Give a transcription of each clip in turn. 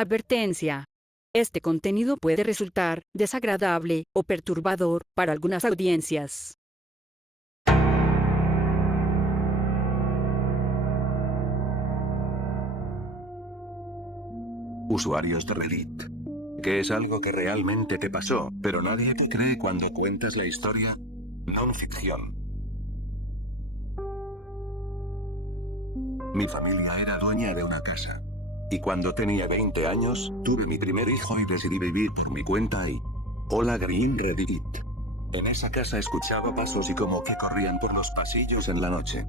Advertencia. Este contenido puede resultar desagradable o perturbador para algunas audiencias. Usuarios de Reddit. ¿Qué es algo que realmente te pasó, pero nadie te cree cuando cuentas la historia? Non-ficción. Mi familia era dueña de una casa. Y cuando tenía 20 años, tuve mi primer hijo y decidí vivir por mi cuenta ahí. Hola Green Reddit. En esa casa escuchaba pasos y como que corrían por los pasillos en la noche.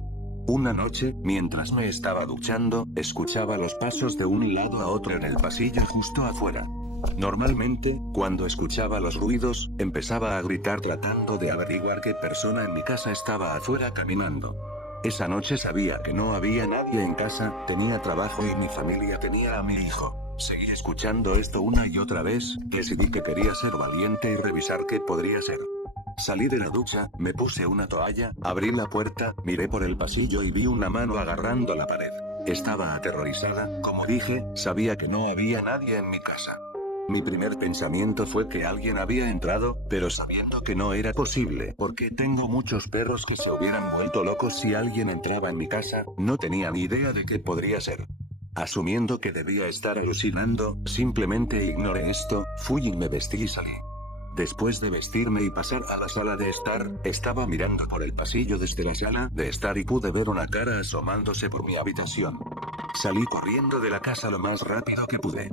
Una noche, mientras me estaba duchando, escuchaba los pasos de un lado a otro en el pasillo justo afuera. Normalmente, cuando escuchaba los ruidos, empezaba a gritar tratando de averiguar qué persona en mi casa estaba afuera caminando. Esa noche sabía que no había nadie en casa, tenía trabajo y mi familia tenía a mi hijo. Seguí escuchando esto una y otra vez, decidí que quería ser valiente y revisar qué podría ser. Salí de la ducha, me puse una toalla, abrí la puerta, miré por el pasillo y vi una mano agarrando la pared. Estaba aterrorizada, como dije, sabía que no había nadie en mi casa. Mi primer pensamiento fue que alguien había entrado, pero sabiendo que no era posible porque tengo muchos perros que se hubieran vuelto locos si alguien entraba en mi casa, no tenía ni idea de qué podría ser. Asumiendo que debía estar alucinando, simplemente ignoré esto, fui y me vestí y salí. Después de vestirme y pasar a la sala de estar, estaba mirando por el pasillo desde la sala de estar y pude ver una cara asomándose por mi habitación. Salí corriendo de la casa lo más rápido que pude.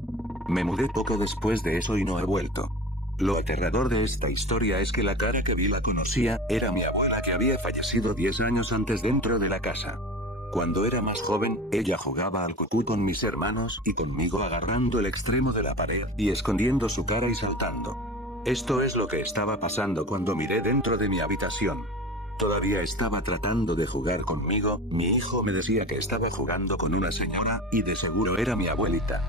Me mudé poco después de eso y no he vuelto. Lo aterrador de esta historia es que la cara que vi la conocía, era mi abuela que había fallecido 10 años antes dentro de la casa. Cuando era más joven, ella jugaba al cucú con mis hermanos y conmigo agarrando el extremo de la pared y escondiendo su cara y saltando. Esto es lo que estaba pasando cuando miré dentro de mi habitación. Todavía estaba tratando de jugar conmigo, mi hijo me decía que estaba jugando con una señora, y de seguro era mi abuelita.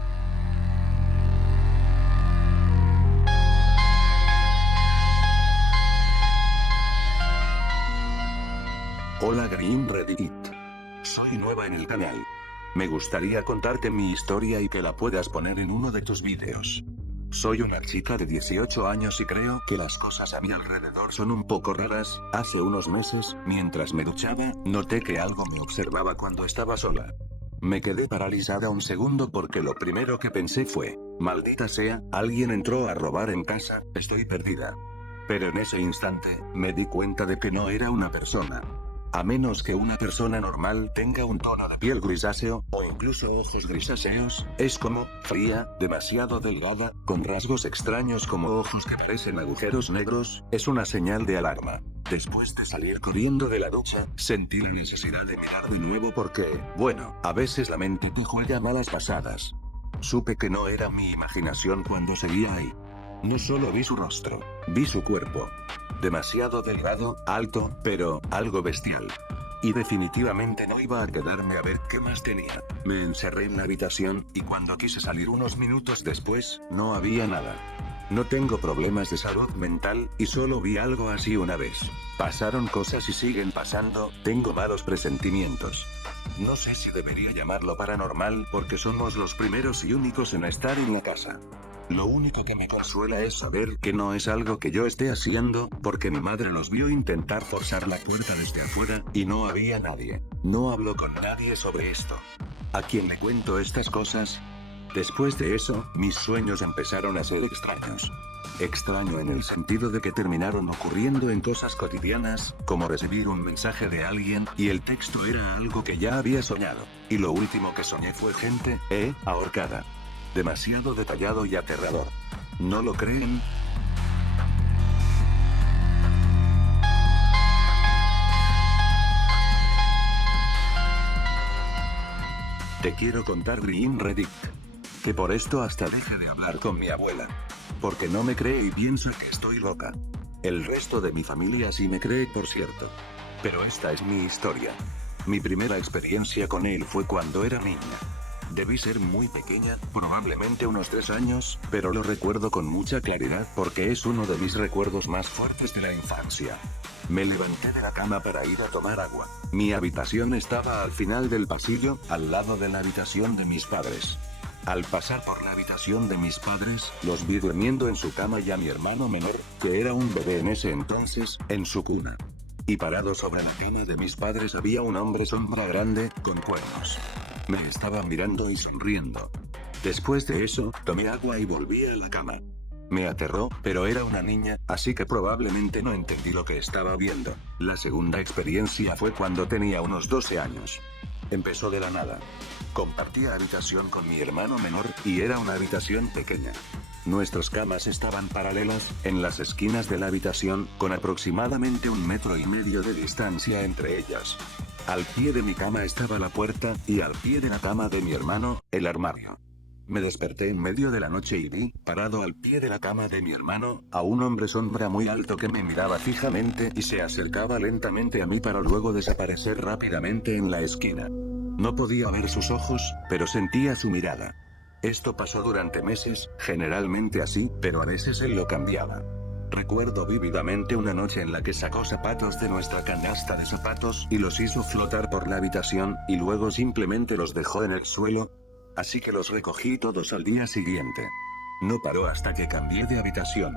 Hola Green Reddit. Soy nueva en el canal. Me gustaría contarte mi historia y que la puedas poner en uno de tus vídeos. Soy una chica de 18 años y creo que las cosas a mi alrededor son un poco raras. Hace unos meses, mientras me duchaba, noté que algo me observaba cuando estaba sola. Me quedé paralizada un segundo porque lo primero que pensé fue, maldita sea, alguien entró a robar en casa, estoy perdida. Pero en ese instante, me di cuenta de que no era una persona. A menos que una persona normal tenga un tono de piel grisáceo, o incluso ojos grisáceos, es como, fría, demasiado delgada, con rasgos extraños como ojos que parecen agujeros negros, es una señal de alarma. Después de salir corriendo de la ducha, sentí la necesidad de mirar de nuevo porque, bueno, a veces la mente te juega malas pasadas. Supe que no era mi imaginación cuando seguía ahí. No solo vi su rostro, vi su cuerpo. Demasiado delgado, alto, pero algo bestial. Y definitivamente no iba a quedarme a ver qué más tenía. Me encerré en la habitación, y cuando quise salir unos minutos después, no había nada. No tengo problemas de salud mental, y solo vi algo así una vez. Pasaron cosas y siguen pasando, tengo malos presentimientos. No sé si debería llamarlo paranormal porque somos los primeros y únicos en estar en la casa. Lo único que me consuela es saber que no es algo que yo esté haciendo, porque mi madre los vio intentar forzar la puerta desde afuera, y no había nadie. No hablo con nadie sobre esto. ¿A quién le cuento estas cosas? Después de eso, mis sueños empezaron a ser extraños. Extraño en el sentido de que terminaron ocurriendo en cosas cotidianas, como recibir un mensaje de alguien, y el texto era algo que ya había soñado. Y lo último que soñé fue gente, ahorcada. Demasiado detallado y aterrador. ¿No lo creen? Te quiero contar Green Reddit. Que por esto hasta dejé de hablar con mi abuela. Porque no me cree y piensa que estoy loca. El resto de mi familia sí me cree, por cierto. Pero esta es mi historia. Mi primera experiencia con él fue cuando era niña. Debí ser muy pequeña, probablemente unos 3 años, pero lo recuerdo con mucha claridad porque es uno de mis recuerdos más fuertes de la infancia. Me levanté de la cama para ir a tomar agua. Mi habitación estaba al final del pasillo, al lado de la habitación de mis padres. Al pasar por la habitación de mis padres, los vi durmiendo en su cama y a mi hermano menor, que era un bebé en ese entonces, en su cuna. Y parado sobre la cama de mis padres había un hombre sombra grande, con cuernos. Me estaba mirando y sonriendo. Después de eso, tomé agua y volví a la cama. Me aterró, pero era una niña, así que probablemente no entendí lo que estaba viendo. La segunda experiencia fue cuando tenía unos 12 años. Empezó de la nada. Compartía habitación con mi hermano menor, y era una habitación pequeña. Nuestras camas estaban paralelas, en las esquinas de la habitación, con aproximadamente 1,5 metros de distancia entre ellas. Al pie de mi cama estaba la puerta, y al pie de la cama de mi hermano, el armario. Me desperté en medio de la noche y vi, parado al pie de la cama de mi hermano, a un hombre sombra muy alto que me miraba fijamente y se acercaba lentamente a mí para luego desaparecer rápidamente en la esquina. No podía ver sus ojos, pero sentía su mirada. Esto pasó durante meses, generalmente así, pero a veces él lo cambiaba. Recuerdo vívidamente una noche en la que sacó zapatos de nuestra canasta de zapatos y los hizo flotar por la habitación, y luego simplemente los dejó en el suelo. Así que los recogí todos al día siguiente. No paró hasta que cambié de habitación.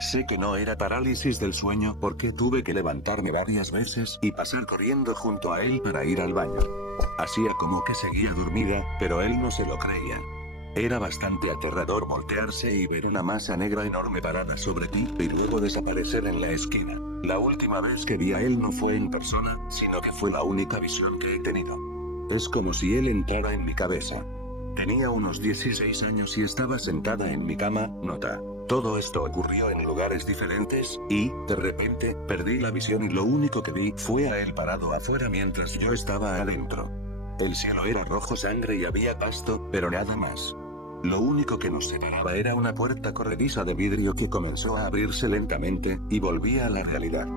Sé que no era parálisis del sueño porque tuve que levantarme varias veces y pasar corriendo junto a él para ir al baño. Hacía como que seguía dormida, pero él no se lo creía. Era bastante aterrador voltearse y ver una masa negra enorme parada sobre ti, y luego desaparecer en la esquina. La última vez que vi a él no fue en persona, sino que fue la única visión que he tenido. Es como si él entrara en mi cabeza. Tenía unos 16 años y estaba sentada en mi cama, nota. Todo esto ocurrió en lugares diferentes, y, de repente, perdí la visión y lo único que vi fue a él parado afuera mientras yo estaba adentro. El cielo era rojo sangre y había pasto, pero nada más. Lo único que nos separaba era una puerta corrediza de vidrio que comenzó a abrirse lentamente, y volvía a la realidad.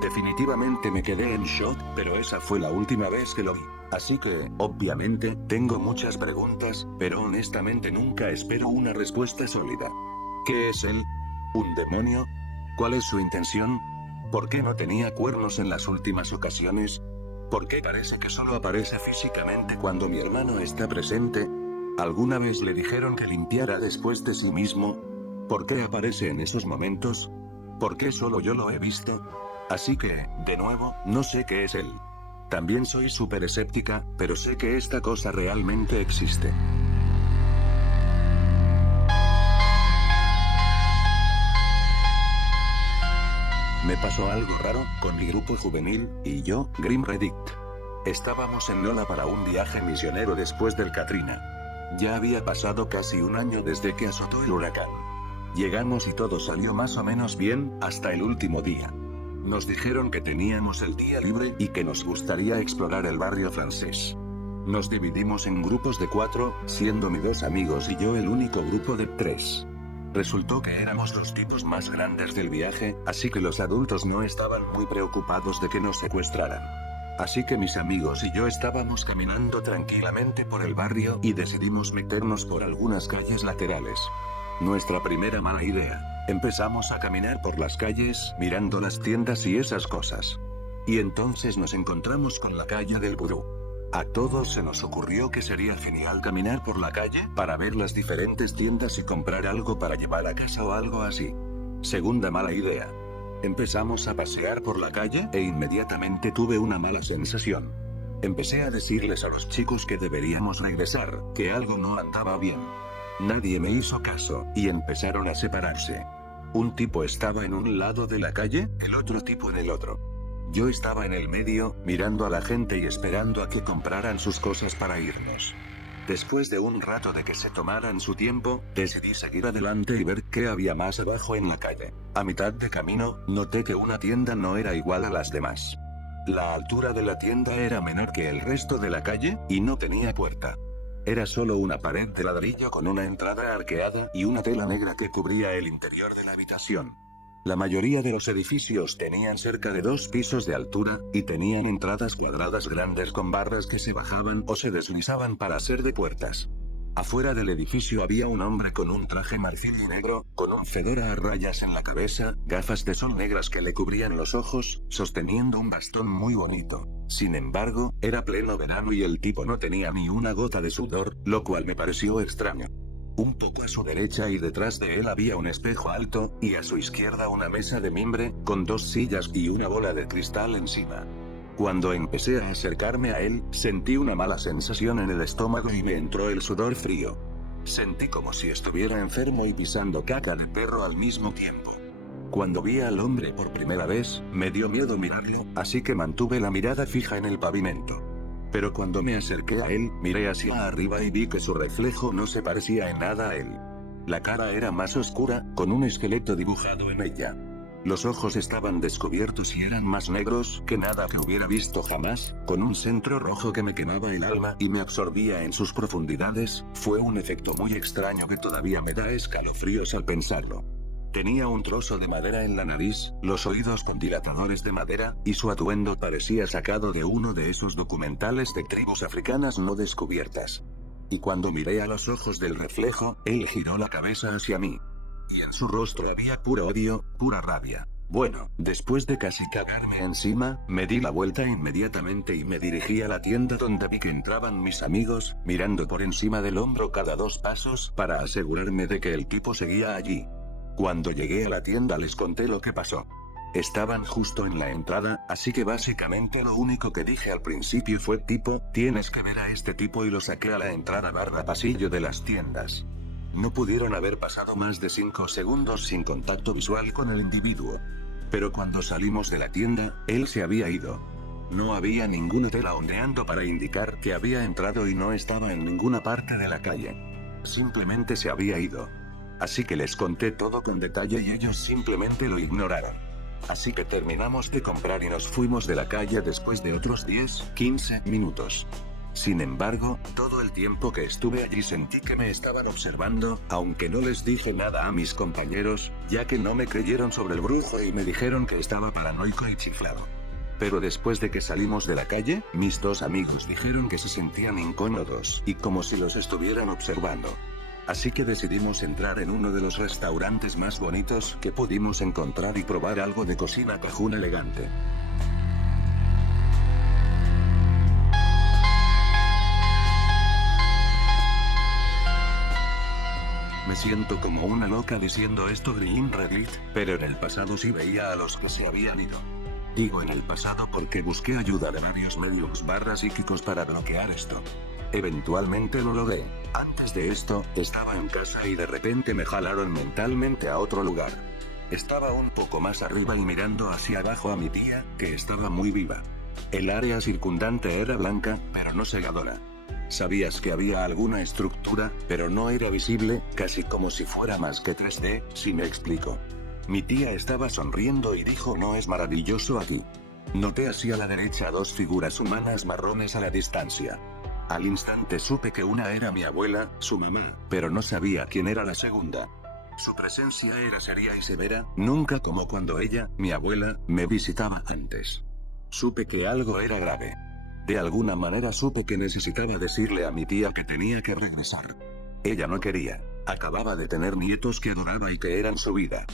Definitivamente me quedé en shock, pero esa fue la última vez que lo vi. Así que, obviamente, tengo muchas preguntas, pero honestamente nunca espero una respuesta sólida. ¿Qué es él? ¿Un demonio? ¿Cuál es su intención? ¿Por qué no tenía cuernos en las últimas ocasiones? ¿Por qué parece que solo aparece físicamente cuando mi hermano está presente? ¿Alguna vez le dijeron que limpiara después de sí mismo? ¿Por qué aparece en esos momentos? ¿Por qué solo yo lo he visto? Así que, de nuevo, no sé qué es él. También soy súper escéptica, pero sé que esta cosa realmente existe. Me pasó algo raro con mi grupo juvenil, y yo, Grim Reddit. Estábamos en Lola para un viaje misionero después del Katrina. Ya había pasado casi un año desde que azotó el huracán. Llegamos y todo salió más o menos bien, hasta el último día. Nos dijeron que teníamos el día libre y que nos gustaría explorar el barrio francés. Nos dividimos en grupos de 4, siendo mis 2 amigos y yo el único grupo de 3. Resultó que éramos los tipos más grandes del viaje, así que los adultos no estaban muy preocupados de que nos secuestraran. Así que mis amigos y yo estábamos caminando tranquilamente por el barrio y decidimos meternos por algunas calles laterales. Nuestra primera mala idea. Empezamos a caminar por las calles, mirando las tiendas y esas cosas. Y entonces nos encontramos con la calle del Vudú. A todos se nos ocurrió que sería genial caminar por la calle para ver las diferentes tiendas y comprar algo para llevar a casa o algo así. Segunda mala idea. Empezamos a pasear por la calle e inmediatamente tuve una mala sensación. Empecé a decirles a los chicos que deberíamos regresar, que algo no andaba bien. Nadie me hizo caso, y empezaron a separarse. Un tipo estaba en un lado de la calle, el otro tipo en el otro. Yo estaba en el medio, mirando a la gente y esperando a que compraran sus cosas para irnos. Después de un rato de que se tomaran su tiempo, decidí seguir adelante y ver qué había más abajo en la calle. A mitad de camino, noté que una tienda no era igual a las demás. La altura de la tienda era menor que el resto de la calle, y no tenía puerta. Era solo una pared de ladrillo con una entrada arqueada y una tela negra que cubría el interior de la habitación. La mayoría de los edificios tenían cerca de 2 pisos de altura, y tenían entradas cuadradas grandes con barras que se bajaban o se deslizaban para ser de puertas. Afuera del edificio había un hombre con un traje marfil y negro, con un fedora a rayas en la cabeza, gafas de sol negras que le cubrían los ojos, sosteniendo un bastón muy bonito. Sin embargo, era pleno verano y el tipo no tenía ni una gota de sudor, lo cual me pareció extraño. Un poco a su derecha y detrás de él había un espejo alto, y a su izquierda una mesa de mimbre, con 2 sillas y una bola de cristal encima. Cuando empecé a acercarme a él, sentí una mala sensación en el estómago y me entró el sudor frío. Sentí como si estuviera enfermo y pisando caca de perro al mismo tiempo. Cuando vi al hombre por primera vez, me dio miedo mirarlo, así que mantuve la mirada fija en el pavimento. Pero cuando me acerqué a él, miré hacia arriba y vi que su reflejo no se parecía en nada a él. La cara era más oscura, con un esqueleto dibujado en ella. Los ojos estaban descubiertos y eran más negros que nada que hubiera visto jamás, con un centro rojo que me quemaba el alma y me absorbía en sus profundidades. Fue un efecto muy extraño que todavía me da escalofríos al pensarlo. Tenía un trozo de madera en la nariz, los oídos con dilatadores de madera, y su atuendo parecía sacado de uno de esos documentales de tribus africanas no descubiertas. Y cuando miré a los ojos del reflejo, él giró la cabeza hacia mí. Y en su rostro había puro odio, pura rabia. Bueno, después de casi cagarme encima, me di la vuelta inmediatamente y me dirigí a la tienda donde vi que entraban mis amigos, mirando por encima del hombro cada 2 pasos para asegurarme de que el tipo seguía allí. Cuando llegué a la tienda les conté lo que pasó. Estaban justo en la entrada, así que básicamente lo único que dije al principio fue tipo, tienes que ver a este tipo, y lo saqué a la entrada / pasillo de las tiendas. No pudieron haber pasado más de 5 segundos sin contacto visual con el individuo. Pero cuando salimos de la tienda, él se había ido. No había ninguna tela ondeando para indicar que había entrado y no estaba en ninguna parte de la calle. Simplemente se había ido. Así que les conté todo con detalle y ellos simplemente lo ignoraron. Así que terminamos de comprar y nos fuimos de la calle después de otros 10-15 minutos. Sin embargo, todo el tiempo que estuve allí sentí que me estaban observando, aunque no les dije nada a mis compañeros, ya que no me creyeron sobre el brujo y me dijeron que estaba paranoico y chiflado. Pero después de que salimos de la calle, mis 2 amigos dijeron que se sentían incómodos y como si los estuvieran observando. Así que decidimos entrar en uno de los restaurantes más bonitos que pudimos encontrar y probar algo de cocina cajún elegante. Me siento como una loca diciendo esto Green Reddit, pero en el pasado sí veía a los que se habían ido. Digo en el pasado porque busqué ayuda de varios mediums / psíquicos para bloquear esto. Eventualmente lo logré. Antes de esto, estaba en casa y de repente me jalaron mentalmente a otro lugar. Estaba un poco más arriba y mirando hacia abajo a mi tía, que estaba muy viva. El área circundante era blanca, pero no cegadora. Sabías que había alguna estructura, pero no era visible, casi como si fuera más que 3D, si me explico. Mi tía estaba sonriendo y dijo: ¿no es maravilloso aquí? Noté hacia la derecha 2 figuras humanas marrones a la distancia. Al instante supe que una era mi abuela, su mamá, pero no sabía quién era la segunda. Su presencia era seria y severa, nunca como cuando ella, mi abuela, me visitaba antes. Supe que algo era grave. De alguna manera supe que necesitaba decirle a mi tía que tenía que regresar. Ella no quería. Acababa de tener nietos que adoraba y que eran su vida.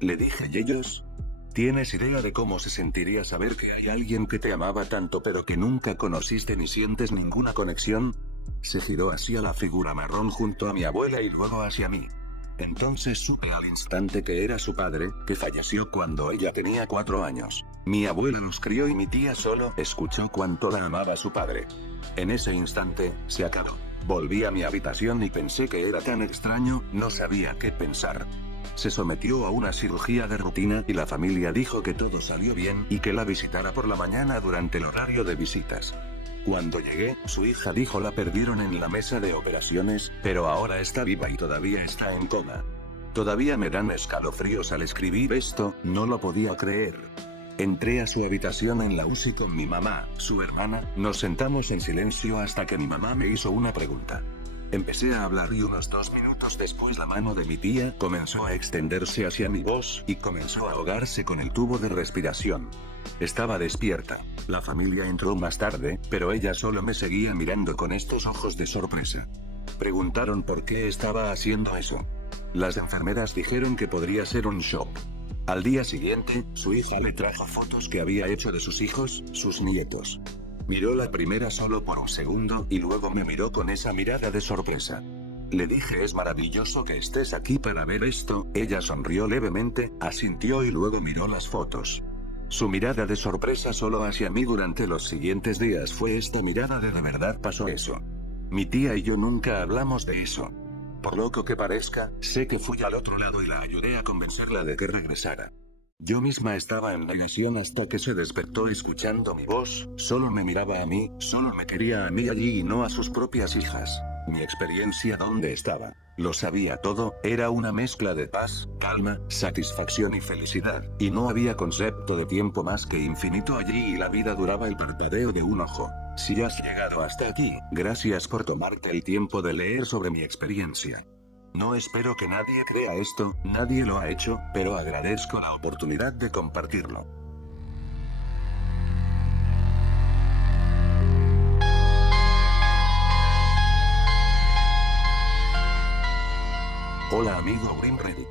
Le dije: ¿y ellos? ¿Tienes idea de cómo se sentiría saber que hay alguien que te amaba tanto pero que nunca conociste ni sientes ninguna conexión? Se giró hacia la figura marrón junto a mi abuela y luego hacia mí. Entonces supe al instante que era su padre, que falleció cuando ella tenía 4 años. Mi abuela los crió y mi tía solo escuchó cuánto la amaba su padre. En ese instante, se acabó. Volví a mi habitación y pensé que era tan extraño, no sabía qué pensar. Se sometió a una cirugía de rutina y la familia dijo que todo salió bien y que la visitara por la mañana durante el horario de visitas. Cuando llegué, su hija dijo la perdieron en la mesa de operaciones, pero ahora está viva y todavía está en coma. Todavía me dan escalofríos al escribir esto, no lo podía creer. Entré a su habitación en la UCI con mi mamá, su hermana, nos sentamos en silencio hasta que mi mamá me hizo una pregunta. Empecé a hablar y unos 2 minutos después la mano de mi tía comenzó a extenderse hacia mi voz y comenzó a ahogarse con el tubo de respiración. Estaba despierta. La familia entró más tarde, pero ella solo me seguía mirando con estos ojos de sorpresa. Preguntaron por qué estaba haciendo eso. Las enfermeras dijeron que podría ser un shock. Al día siguiente, su hija le trajo fotos que había hecho de sus hijos, sus nietos. Miró la primera solo por un segundo y luego me miró con esa mirada de sorpresa. Le dije: es maravilloso que estés aquí para ver esto. Ella sonrió levemente, asintió y luego miró las fotos. Su mirada de sorpresa solo hacia mí durante los siguientes días fue esta mirada de verdad pasó eso. Mi tía y yo nunca hablamos de eso. Por loco que parezca, sé que fui al otro lado y la ayudé a convencerla de que regresara. Yo misma estaba en negación hasta que se despertó escuchando mi voz, solo me miraba a mí, solo me quería a mí allí y no a sus propias hijas. Mi experiencia donde estaba, lo sabía todo, era una mezcla de paz, calma, satisfacción y felicidad, y no había concepto de tiempo más que infinito allí y la vida duraba el parpadeo de un ojo. Si has llegado hasta aquí, gracias por tomarte el tiempo de leer sobre mi experiencia. No espero que nadie crea esto, nadie lo ha hecho, pero agradezco la oportunidad de compartirlo. Hola amigo Green Reddit.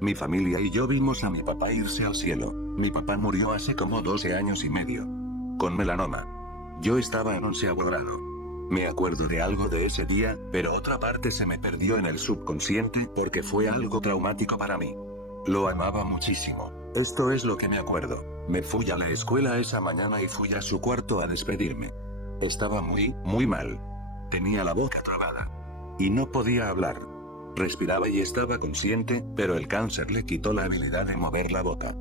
Mi familia y yo vimos a mi papá irse al cielo. Mi papá murió hace como 12 años y medio. Con melanoma. Yo estaba en 11º grado. Me acuerdo de algo de ese día, pero otra parte se me perdió en el subconsciente porque fue algo traumático para mí. Lo amaba muchísimo. Esto es lo que me acuerdo. Me fui a la escuela esa mañana y fui a su cuarto a despedirme. Estaba muy mal. Tenía la boca trabada. Y no podía hablar. Respiraba y estaba consciente, pero el cáncer le quitó la habilidad de mover la boca.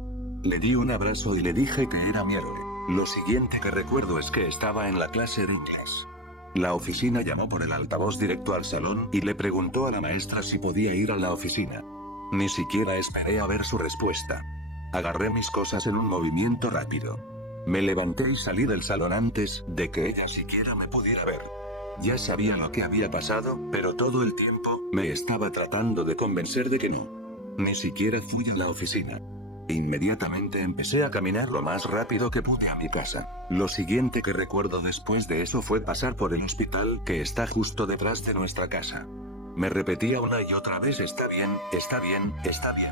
Le di un abrazo y le dije que era mi héroe. Lo siguiente que recuerdo es que estaba en la clase de inglés. La oficina llamó por el altavoz directo al salón y le preguntó a la maestra si podía ir a la oficina. Ni siquiera esperé a ver su respuesta. Agarré mis cosas en un movimiento rápido. Me levanté y salí del salón antes de que ella siquiera me pudiera ver. Ya sabía lo que había pasado, pero todo el tiempo me estaba tratando de convencer de que no. Ni siquiera fui a la oficina. Inmediatamente empecé a caminar lo más rápido que pude a mi casa. Lo siguiente que recuerdo después de eso fue pasar por el hospital que está justo detrás de nuestra casa. Me repetía una y otra vez: está bien, está bien, está bien.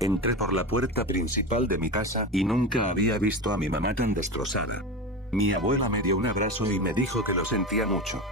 Entré por la puerta principal de mi casa y nunca había visto a mi mamá tan destrozada. Mi abuela me dio un abrazo y me dijo que lo sentía mucho.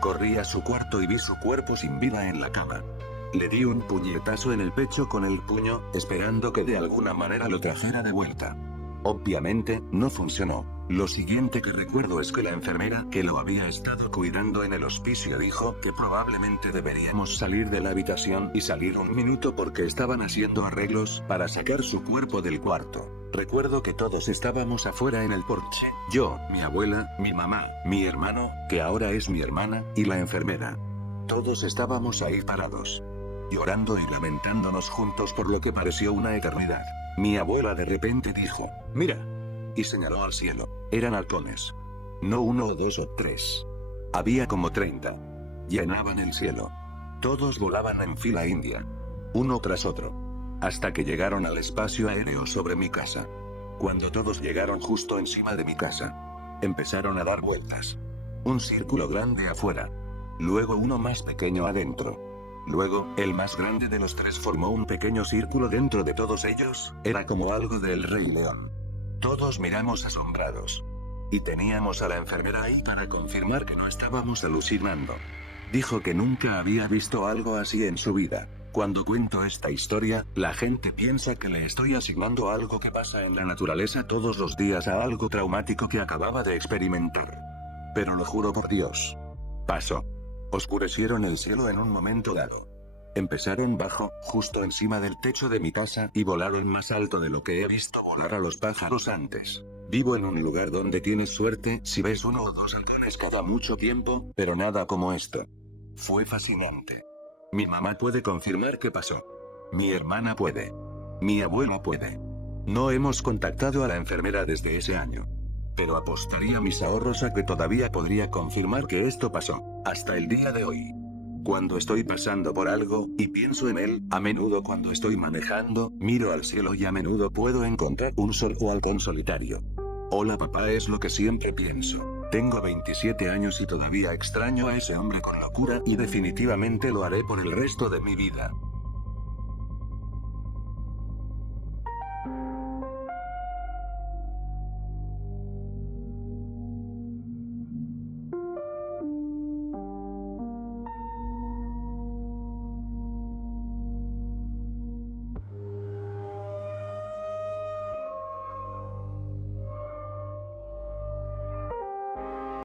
Corrí a su cuarto y vi su cuerpo sin vida en la cama. Le di un puñetazo en el pecho con el puño, esperando que de alguna manera lo trajera de vuelta. Obviamente, no funcionó. Lo siguiente que recuerdo es que la enfermera que lo había estado cuidando en el hospicio dijo que probablemente deberíamos salir de la habitación y salir un minuto porque estaban haciendo arreglos para sacar su cuerpo del cuarto. Recuerdo que todos estábamos afuera en el porche. Yo, mi abuela, mi mamá, mi hermano, que ahora es mi hermana, y la enfermera. Todos estábamos ahí parados, llorando y lamentándonos juntos por lo que pareció una eternidad. Mi abuela de repente dijo: «Mira», y señaló al cielo. Eran halcones. No 1 o 2 o 3. Había como 30. Llenaban el cielo. Todos volaban en fila india. Uno tras otro. Hasta que llegaron al espacio aéreo sobre mi casa. Cuando todos llegaron justo encima de mi casa, empezaron a dar vueltas. Un círculo grande afuera. Luego uno más pequeño adentro. Luego, el más grande de los tres formó un pequeño círculo dentro de todos ellos. Era como algo del Rey León. Todos miramos asombrados. Y teníamos a la enfermera ahí para confirmar que no estábamos alucinando. Dijo que nunca había visto algo así en su vida. Cuando cuento esta historia, la gente piensa que le estoy asignando algo que pasa en la naturaleza todos los días a algo traumático que acababa de experimentar. Pero lo juro por Dios. Pasó. Oscurecieron el cielo en un momento dado. Empezaron bajo, justo encima del techo de mi casa, y volaron más alto de lo que he visto volar a los pájaros antes. Vivo en un lugar donde tienes suerte si ves 1 o 2 halcones cada mucho tiempo, pero nada como esto. Fue fascinante. Mi mamá puede confirmar que pasó. Mi hermana puede. Mi abuelo puede. No hemos contactado a la enfermera desde ese año. Pero apostaría mis ahorros a que todavía podría confirmar que esto pasó, hasta el día de hoy. Cuando estoy pasando por algo, y pienso en él, a menudo cuando estoy manejando, miro al cielo y a menudo puedo encontrar un sol o halcón solitario. Hola papá es lo que siempre pienso. Tengo 27 años y todavía extraño a ese hombre con locura y definitivamente lo haré por el resto de mi vida.